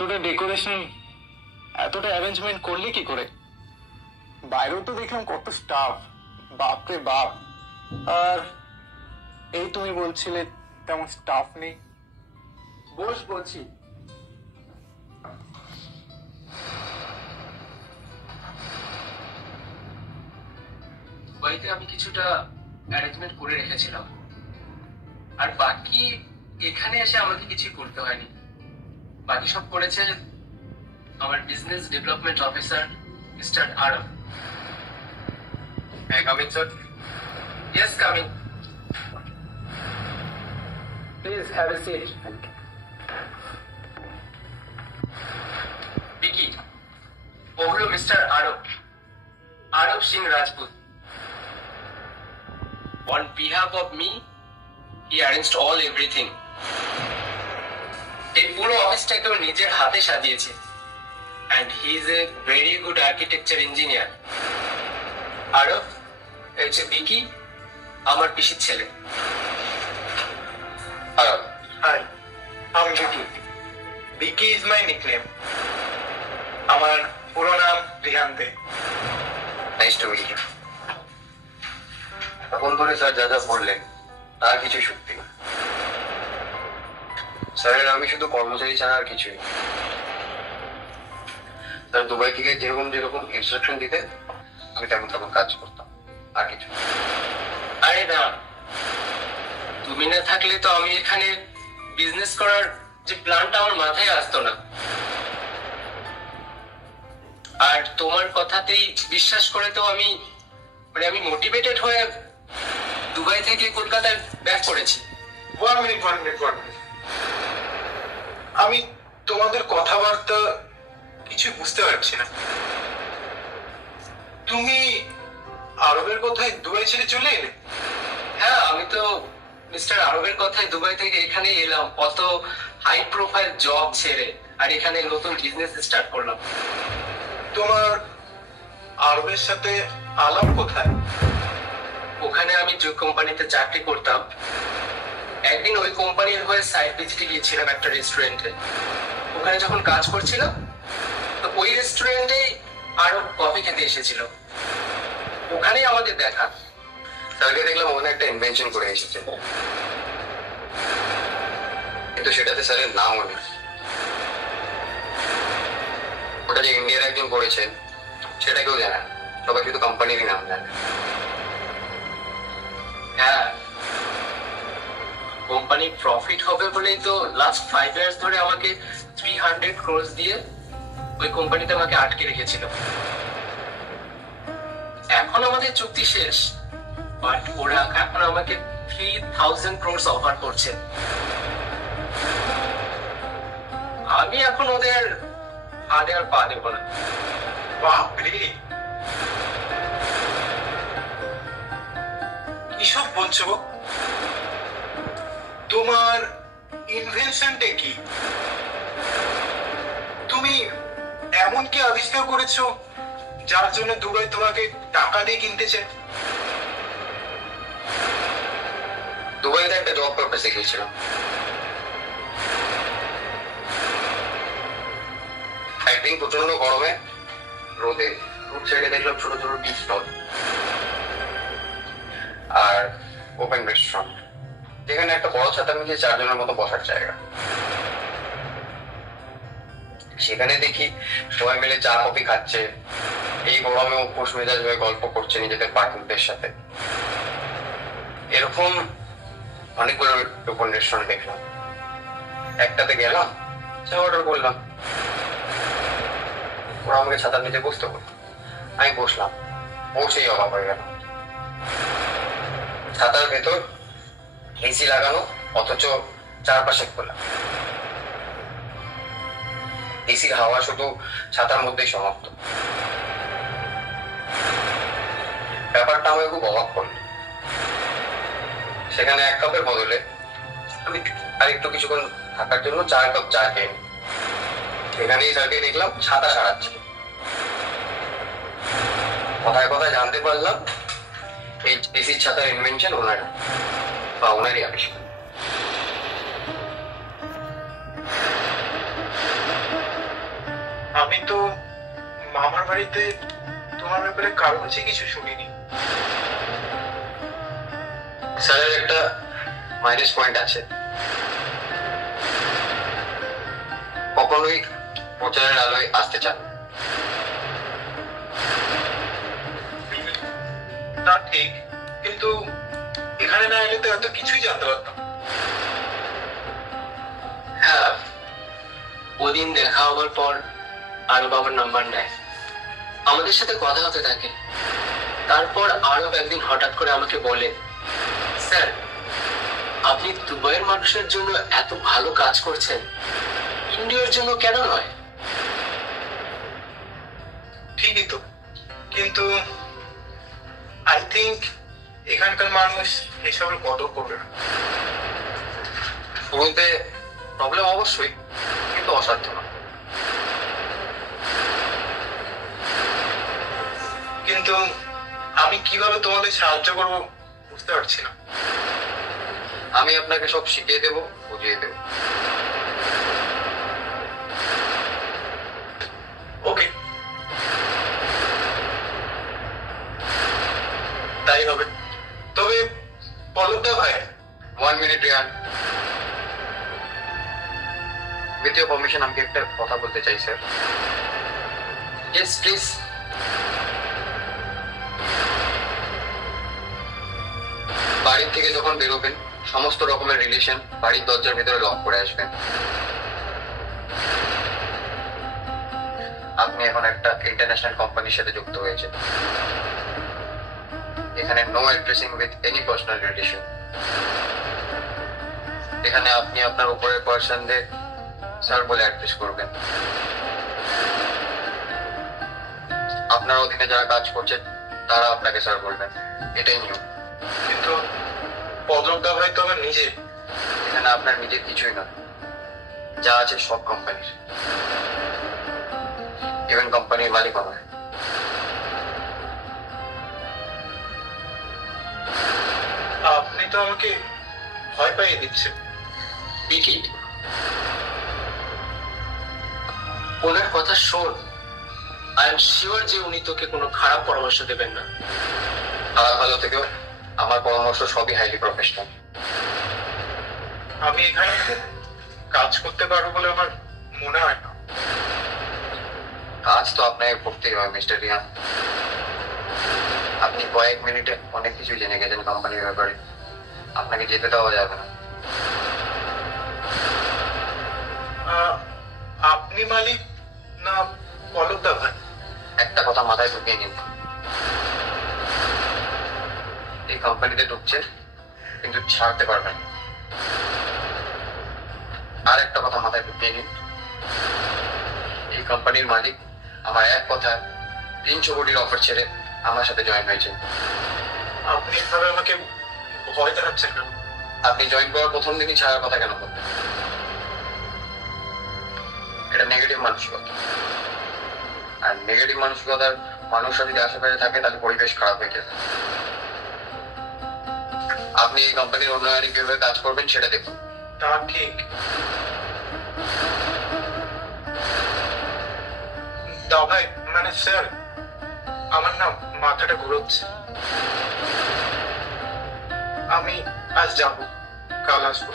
এতটা ডেকোরেশন, এতটা অ্যারেঞ্জমেন্ট করলি কি করে? বাইরেও তো দেখলাম কত স্টাফ, বাপরে বাপ। আর এই তুমি বলছিলে তেমন স্টাফ নেই। বস বলছি। বাড়িতে আমি কিছুটা অ্যারেঞ্জমেন্ট করে রেখেছিলাম, আর বাকি এখানে এসে আমাকে কিছুই করতে হয়নি। বাকি সব করেছে আমার business development officer mister Arab. হ্যাঁ, coming sir. Yes, coming. Please have a seat. Vicky, ও হলো mister Arab Singh Rajput. On behalf of me, he arranged all everything. এই পুরো অফিসটাকে ও নিজের হাতে সাজিয়েছে, and he is a very good architecture engineer. আরব হচ্ছে বিকি, আমার পিসির ছেলে। আরব, হাই, আমি বিকি। বিকি ইজ মাই নিকনেম। আমার পুরো নাম Rihan De. Nice to meet you. এখন ধরে স্যার যা যা বললেন তার কিছু সত্যি না। স্যারের আমি শুধু কর্মচারী ছাড়া আর কিছুই। স্যার দুবাই থেকে যেরকম যেরকম ইনস্ট্রাকশন দিতেন আমি তেমন তেমন কাজ করতাম, আর কিছু। আরে না, তুমি না থাকলে তো আমি এখানে বিজনেস করার যে প্ল্যানটা আমার মাথায় আসতো না। আর তোমার কথাতেই বিশ্বাস করে তো আমি মোটিভেটেড হয়ে দুবাই থেকে কলকাতায় ব্যাক করেছি। One minute. আমি তোমাদের কথাবার্তা কিছু বুঝতে পারছি না। তুমি আরবের কথায় দুবাই ছেড়ে চলে এলে? হ্যাঁ, আমি তো মিস্টার আরবের কথায় দুবাই থেকে এখানে এলাম, অত হাই প্রোফাইল জব ছেড়ে, আর এখানে নতুন বিজনেস স্টার্ট করলাম। তোমার আরবের সাথে আলাপ কোথায়? ওখানে আমি যে কোম্পানিতে চাকরি করতাম, একদিন ওই কোম্পানির হয়ে সাইট ভিজিটে গিয়েছিলাম একটা রেস্টুরেন্টে। ওখানে যখন কাজ করছিলাম তো ওই রেস্টুরেন্টেই আরব কফি খেতে এসেছিল, ওখানেই আমাদের দেখা। স্যারকে দেখলাম ওখানে একটা ইনভেনশন করে এসেছে, কিন্তু সেটাতে স্যারের নামও নেই। ওটা যে ইন্ডিয়ার একজন করেছেন সেটা কেউ জানে না, সবাই শুধু কোম্পানিরই নাম জানে। হ্যাঁ, কোম্পানি প্রফিট হবে বলেই তো লাস্ট 5 ইয়ার্স ধরে আমাকে 300 ক্রোর দিয়ে ওই কোম্পানিতে আমাকে আটকে রেখেছিল। এখন আমাদের চুক্তি শেষ, বাট ওরা এখন আমাকে 3000 ক্রোর অফার করছে। আমি এখন ওদের হাতে আর পা দেবো না। বাপরে, কিসব বলছো? তোমার ইনভেনশনটা কি? তুমি এমন কি আবিষ্কার করেছো যার জন্য দুবাই তোমাকে টাকা দিয়ে কিনতেছে? দুবাইতে একটা জব পারপাসে গিয়েছিলাম। একদিন প্রচন্ড গরমে রোদে রোড সাইডে দেখলাম ছোট ছোট টি স্টল আর ওপেন রেস্টুরেন্ট, যেখানে একটা বড় ছাতা মিলিয়ে 4 জনের মতো বসার জায়গা। সেখানে দেখি সবাই মিলে চা কফি খাচ্ছে, এই গরমে উপোস মেজাজ হয়ে গল্প করছে নিজেদের পার্টনারদের সাথে। এরকম অনেকগুলো ওপেন রেস্টুরেন্ট দেখলাম। একটাতে গেলাম, চা অর্ডার করলাম, ওরা আমাকে ছাতার নিচে বসতে বলল। আমি বসলাম, বসেই অবাক হয়ে গেল। ছাতার ভেতর এসি লাগানো, অথচ চারপাশে খোলা। এসির হাওয়া শুধু ছাতার মধ্যেই সমাপ্ত। ব্যাপারটা আমাকে খুব অবাক করলো। সেখানে 1 কাপের বদলে আমি আর একটু কিছুক্ষণ থাকার জন্য 4 কাপ চা খেয়ে নিই। সেখানেই স্যারকে দেখলাম ছাতা সারাচ্ছে। কথায় কথায় জানতে পারলাম এই এসির ছাতার ইনভেনশন ওনারই আবিষ্কার। আমি তো মামার বাড়িতে তোমার ব্যাপারে কারো কাছে কিছু শুনিনি। স্যারের একটা মাইনাস পয়েন্ট আছে, কখনোই প্রচারের আলোয় আসতে চান। তা ঠিক, কিন্তু এখানে না এলে তো এত কিছুই জানতে পারতাম। হ্যাঁ, ওদিন দেখা হওয়ার পর আরো বাবার নাম্বার নেয়, আমাদের সাথে কথা হতে থাকে। তারপর আরো একদিন হঠাৎ করে আমাকে বলে, স্যার আপনি দুবাইয়ের মানুষের জন্য এত ভালো কাজ করছেন, ইন্ডিয়ার জন্য কেন নয়? ঠিকই তো, কিন্তু আই থিঙ্ক এখানকার মানুষ এসবের কদর করবে না। শুরুতে প্রবলেম অবশ্যই, কিন্তু অসাধ্য না। কিন্তু আমি কিভাবে তোমাদের সাহায্য করব বুঝতে পারছি না। আমি আপনাকে সব শিখিয়ে দেবো, বুঝিয়ে দেবো। ওকে, তাই হবে। তবে পলকদা ভাই, 1 minute Riyan, with your permission আমাকে একটা কথা বলতে চাই স্যার। Yes please. বাড়ির থেকে যখন বেরোবেন সমস্ত রকমের রিলেশন বাড়ির দরজার ভিতরে লক করে আসবেন। আপনি এখন একটা ইন্টারন্যাশনাল কোম্পানির সাথে যুক্ত হয়েছে। এখানে no addressing with any personal relation. এখানে আপনি আপনার উপরের পার্সনদের স্যার বলে অ্যাড্রেস করবেন। আপনার অধীনে যারা কাজ করছে তারা আপনাকে স্যার বলবেন, এটাই নিয়ম। কিন্তু পলকদা ভাই তো আমার নিজে। এখানে আপনার নিজের কিছুই নয়, যা আছে সব কোম্পানির, ইভেন কোম্পানির মালিক নয়। আপনি তো আমাকে ভয় পাইয়ে দিচ্ছেন। বিকি, ওনার কথা শোন। আই এম শিওর যে উনি তোকে কোনো খারাপ পরামর্শ দেবেন না। খারাপ ভালো থেকেও আমার পরামর্শ সবই হাইলি প্রফেশনাল। আমি এখানে কাজ করতে পারবো বলে আমার মনে হয় না। কাজ তো আপনাকে করতেই হবে মিস্টার রিয়ান। আপনি কয়েক মিনিটে অনেক কিছু জেনে গেছেন কোম্পানির ব্যাপারে, আপনাকে যেতে দেওয়া যাবে না। আপনি মালিক না পলকদা ভাই? একটা কথা মাথায় ঢুকিয়ে নিন, এই কোম্পানিতে ঢুকছে কিন্তু ছাড়তে পারবেন না। আর একটা কথা মাথায় ঢুকিয়ে নিন, এই কোম্পানির মালিক আমার এক কথা 300 কোটির অফার ছেড়ে আমার সাথে জয়েন হয়েছে। আপনি এভাবে আমাকে ভয় দেখাচ্ছেন কেন? আপনি জয়েন করার প্রথম দিনই ছাড়ার কথা কেন বলবেন? এটা নেগেটিভ মানসিকতা, আর নেগেটিভ মানসিকতার মানুষরা যদি আশেপাশে থাকে তাহলে পরিবেশ খারাপ হয়ে যাবে। আপনি এই কোম্পানির উন্নয়নে কিভাবে কাজ করবেন সেটা দেখুন। তা ঠিক। দা ভাই, মানে স্যার, আমার না মাথাটা ঘুরোচ্ছে। আমি আজ যাবো, কাল আসবো।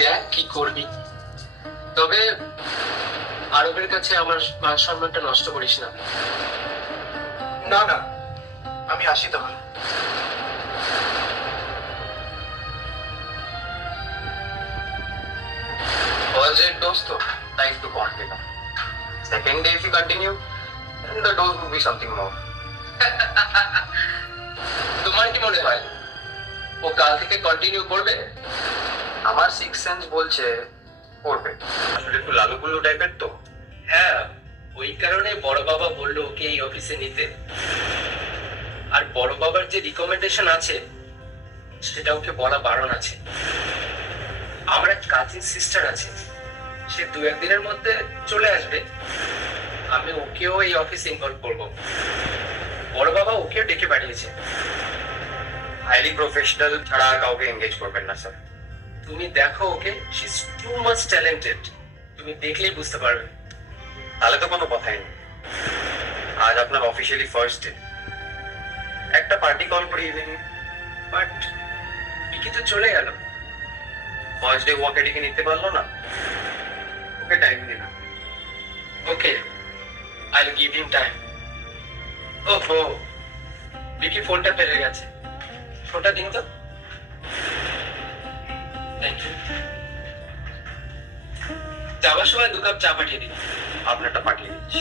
দেখ কি করবি, তবে আরবের কাছে আমার মান সম্মানটা নষ্ট করিস না। না না, আমি আসি তাহলে। First day dose to time to continue. Second day if you continue, then the dose will be something more. তোমার কি মনে হয় ও কাল থেকে কন্টিনিউ করবে? আমার সিক্স সেন্স বলছে করবে। আসলে একটু লালু গুল্লু টাইপের তো। হ্যাঁ, ওই কারণে বড় বাবা বললো ওকে এই অফিসে নিতে। আর বড় বাবার যে রিকমেন্ডেশন আছে সেটা ওকে বলা বারণ আছে। আমার এক কাজিন সিস্টার আছে, সে 2-1 দিনের মধ্যে চলে আসবে। আমি ওকেও এই অফিসে ইনভলভ করব। বড় বাবা ওকেও ডেকে পাঠিয়েছে। হাইলি প্রফেশনাল ছাড়া আর কাউকে এঙ্গেজ করবেন না স্যার। তুমি দেখো ওকে, she is too much talented, তুমি দেখলেই বুঝতে পারবে। তাহলে তো কোনো কথাই নেই। আজ আপনার অফিসিয়ালি ফার্স্ট ডে, একটা পার্টি কল করে ইভিনিং। বাট বিকি তো চলে গেল। ফার্স্ট ডে ওয়াকে ডেকে নিতে পারলো না, ওকে টাইম দিলাম। Okay, I will give him time. ওহো, বিকি ফোনটা ফেলে গেছে, ফোনটা দিন তো। Thank you. যাওয়ার সময় 2 কাপ চা পাঠিয়ে দিন। আপনারটা পাঠিয়ে দিচ্ছি।